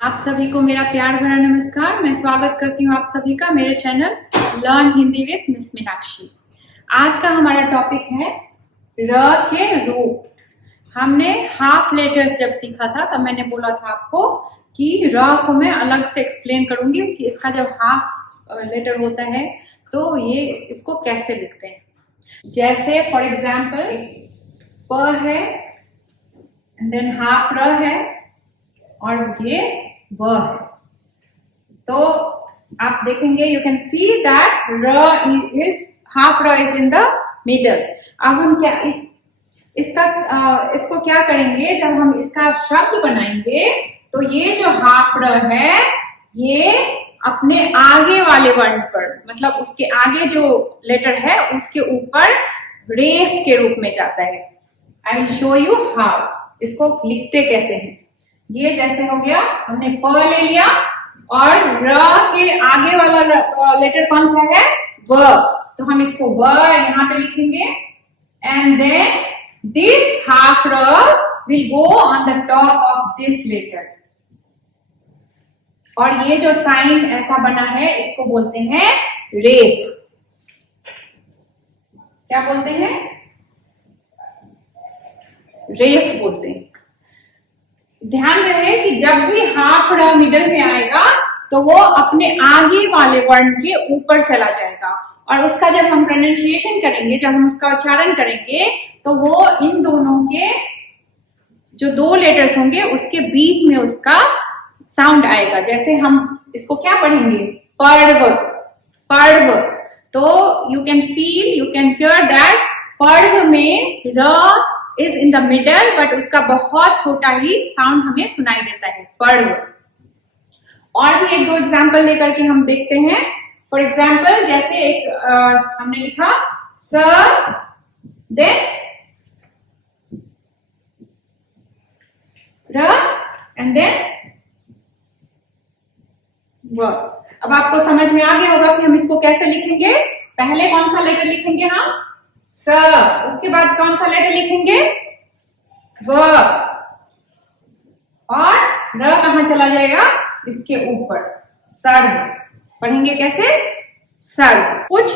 आप सभी को मेरा प्यार भरा नमस्कार। मैं स्वागत करती हूँ आप सभी का मेरे channel learn Hindi with miss Meenakshi. आज का हमारा टॉपिक है र के रूप। हमने हाफ लेटर्स जब सीखा था तब मैंने बोला था आपको कि र को मैं अलग से एक्सप्लेन करूंगी कि इसका जब हाफ लेटर होता है तो ये इसको कैसे लिखते हैं। जैसे फॉर एग्जाम्पल प है एंड देन हाफ र है और ये व है। तो आप देखेंगे यू कैन सी दैट र इज हाफ र इज इन द मिडल। अब हम क्या इसको क्या करेंगे, जब हम इसका शब्द बनाएंगे तो ये जो हाफ र है ये अपने आगे वाले वर्ण पर, मतलब उसके आगे जो लेटर है उसके ऊपर रेफ के रूप में जाता है। I will show you how इसको लिखते कैसे हैं। ये जैसे हो गया, हमने प ले लिया और र के आगे वाला लेटर कौन सा है, व। तो हम इसको व यहाँ पे लिखेंगे एंड देन दिस हाफ र will go on the top of this letter. और ये जो साइन ऐसा बना है इसको बोलते हैं रेफ। क्या बोलते हैं? रेफ बोलते हैं। ध्यान रहे कि जब भी हाफ र मिडल में आएगा तो वो अपने आगे वाले वर्ण के ऊपर चला जाएगा और उसका जब हम प्रोनाउंसिएशन करेंगे, जब हम उसका उच्चारण करेंगे तो वो इन दोनों के जो दो लेटर्स होंगे उसके बीच में उसका साउंड आएगा। जैसे हम इसको क्या पढ़ेंगे, पर्व पर्व। तो you can feel, you can hear that पर्व में र is in the middle but उसका बहुत छोटा ही साउंड हमें सुनाई देता है, पर्व। और भी एक दो एग्जाम्पल लेकर के हम देखते हैं। फॉर एग्जाम्पल जैसे एक हमने लिखा स देन र एंड देन व। अब आपको समझ में आ गया होगा कि हम इसको कैसे लिखेंगे। पहले कौन सा लेटर लिखेंगे हम, स। उसके बाद कौन सा लेटर लिखेंगे, व। और र कहां चला जाएगा, इसके ऊपर, सर्व। पढ़ेंगे कैसे, सर्व। कुछ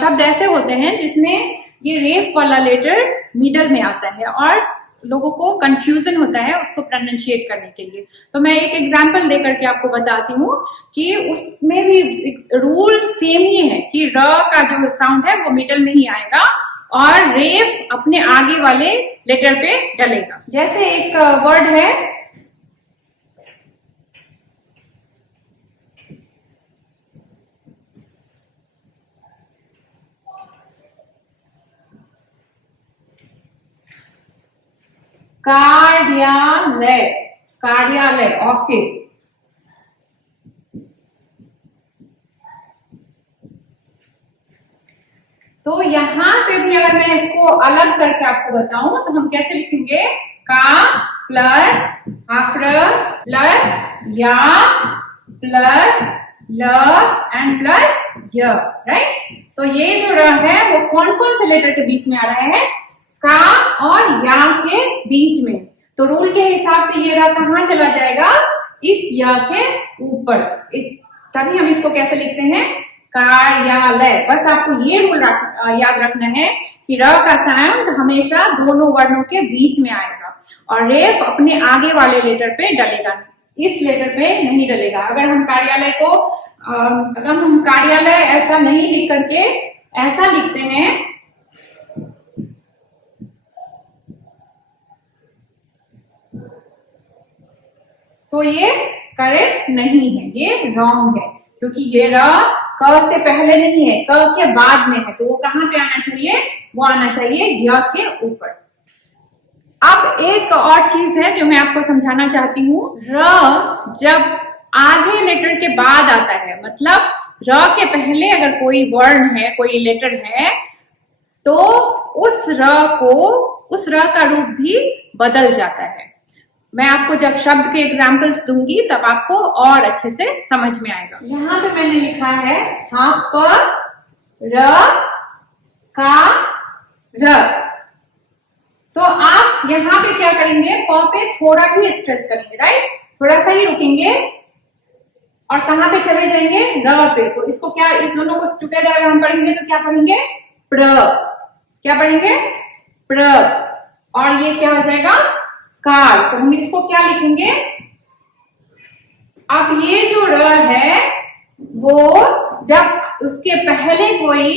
शब्द ऐसे होते हैं जिसमें ये रेफ वाला लेटर मिडल में आता है और लोगों को कंफ्यूजन होता है उसको प्रोनाउंशिएट करने के लिए। तो मैं एक एग्जांपल देकर के आपको बताती हूँ कि उसमें भी रूल सेम ही है कि र का जो साउंड है वो मिडल में ही आएगा और रेफ अपने आगे वाले लेटर पे डलेगा। जैसे एक वर्ड है कार्यालय, कार्यालय, ऑफिस। तो यहां पे भी अगर मैं इसको अलग करके आपको बताऊं तो हम कैसे लिखेंगे, का प्लस हाफ र प्लस या प्लस ल एंड प्लस य, राइट। तो ये जो र है वो कौन कौन से लेटर के बीच में आ रहा है, का और या के बीच में। तो रूल के हिसाब से ये र कहां चला जाएगा, इस य के ऊपर। तभी हम इसको कैसे लिखते हैं, कार्यालय। बस आपको ये रूल याद रखना है कि र का साउंड हमेशा दोनों वर्णों के बीच में आएगा और रेफ अपने आगे वाले लेटर पे डलेगा, इस लेटर पे नहीं डलेगा। अगर हम कार्यालय ऐसा नहीं लिख करके ऐसा लिखते हैं तो ये करेक्ट नहीं है, ये रॉन्ग है, क्योंकि ये र क से पहले नहीं है, क के बाद में है। तो वो कहां पे आना चाहिए, वो आना चाहिए य के ऊपर। अब एक और चीज है जो मैं आपको समझाना चाहती हूँ। र जब आधे लेटर के बाद आता है, मतलब र के पहले अगर कोई वर्ण है, कोई लेटर है, तो उस र का रूप भी बदल जाता है। मैं आपको जब शब्द के एग्जाम्पल्स दूंगी तब आपको और अच्छे से समझ में आएगा। यहाँ पे मैंने लिखा है हाफ प र का र। तो आप यहाँ पे क्या करेंगे, प पे थोड़ा ही स्ट्रेस करेंगे, राइट, थोड़ा सा ही रुकेंगे और कहाँ पे चले जाएंगे, र पे। तो इसको क्या, इस दोनों को टुगेदर हम पढ़ेंगे तो क्या पढ़ेंगे, प्र। क्या पढ़ेंगे, प्र। और ये क्या हो जाएगा, कार। तो हम इसको क्या लिखेंगे, अब ये जो र है वो जब उसके पहले कोई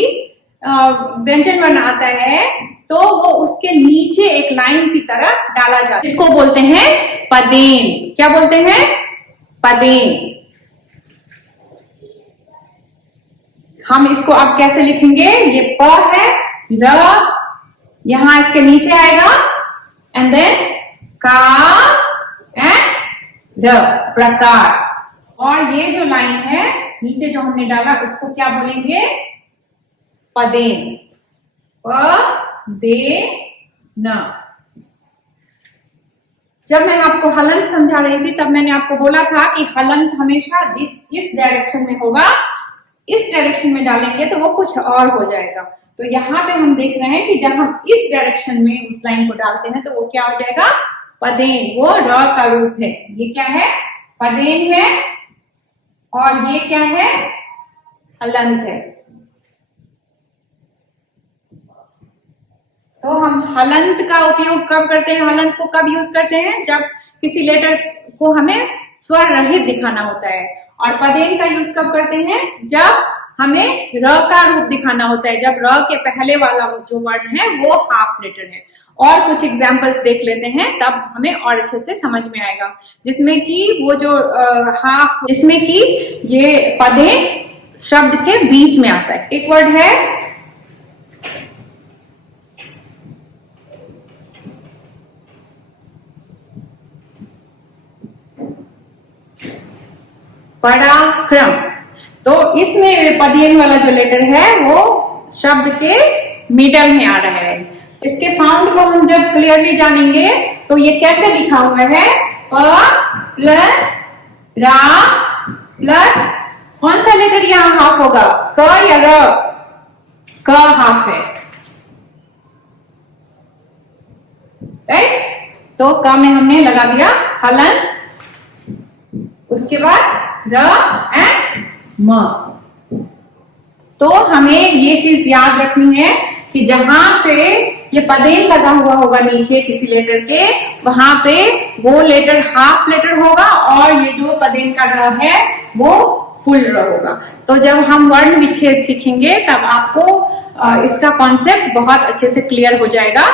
व्यंजन वर्ण आता है तो वो उसके नीचे एक लाइन की तरह डाला जाता है, इसको बोलते हैं पदेन। क्या बोलते हैं, पदेन। हम इसको अब कैसे लिखेंगे, ये प है, र यहां इसके नीचे आएगा एंड देन का एंड र, प्रकार। और ये जो लाइन है नीचे जो हमने डाला उसको क्या बोलेंगे, पदेन। पदेन। जब मैं आपको हलंत समझा रही थी तब मैंने आपको बोला था कि हलंत हमेशा इस डायरेक्शन में होगा, इस डायरेक्शन में डालेंगे तो वो कुछ और हो जाएगा। तो यहाँ पे हम देख रहे हैं कि जब हम इस डायरेक्शन में उस लाइन को डालते हैं तो वो क्या हो जाएगा, पदेन। वो र का रूप है, ये क्या है, पदेन है, और ये क्या है, हलंत है। तो हम हलंत का उपयोग कब करते हैं, हलंत को कब यूज करते हैं, जब किसी लेटर को हमें स्वर रहित दिखाना होता है। और पदेन का यूज कब करते हैं, जब हमें र का रूप दिखाना होता है, जब र के पहले वाला जो वर्ण है वो हाफ लेटर है। और कुछ एग्जांपल्स देख लेते हैं तब हमें और अच्छे से समझ में आएगा, जिसमें कि वो जो हाफ, जिसमें कि ये पदेन शब्द के बीच में आता है। एक वर्ड है पराक्रम। तो इसमें पदेन वाला जो लेटर है वो शब्द के मिडल में आ रहा है। इसके साउंड को हम जब क्लियरली जानेंगे तो ये कैसे लिखा हुआ है, प प्लस रा प्लस कौन सा लेटर यहां हाफ होगा, क या र, क हाफ है, राइट। तो क में हमने लगा दिया हलन, उसके बाद र एंड म। तो हमें ये चीज याद रखनी है कि जहां पे ये पदेन लगा हुआ होगा नीचे किसी लेटर के, वहां पे वो लेटर हाफ लेटर होगा और ये जो पदेन का र है वो फुल र होगा। तो जब हम वर्ण विच्छेद सीखेंगे तब आपको इसका कॉन्सेप्ट बहुत अच्छे से क्लियर हो जाएगा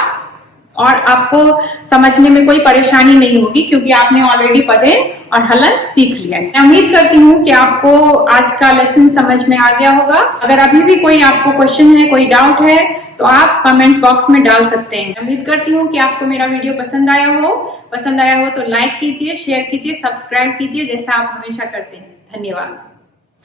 और आपको समझने में कोई परेशानी नहीं होगी, क्योंकि आपने ऑलरेडी पदेन और हलंत सीख लिया है। मैं उम्मीद करती हूँ कि आपको आज का लेसन समझ में आ गया होगा। अगर अभी भी कोई आपको क्वेश्चन है, कोई डाउट है, तो आप कमेंट बॉक्स में डाल सकते हैं। उम्मीद करती हूँ कि आपको मेरा वीडियो पसंद आया हो तो लाइक कीजिए, शेयर कीजिए, सब्सक्राइब कीजिए, जैसा आप हमेशा करते हैं। धन्यवाद।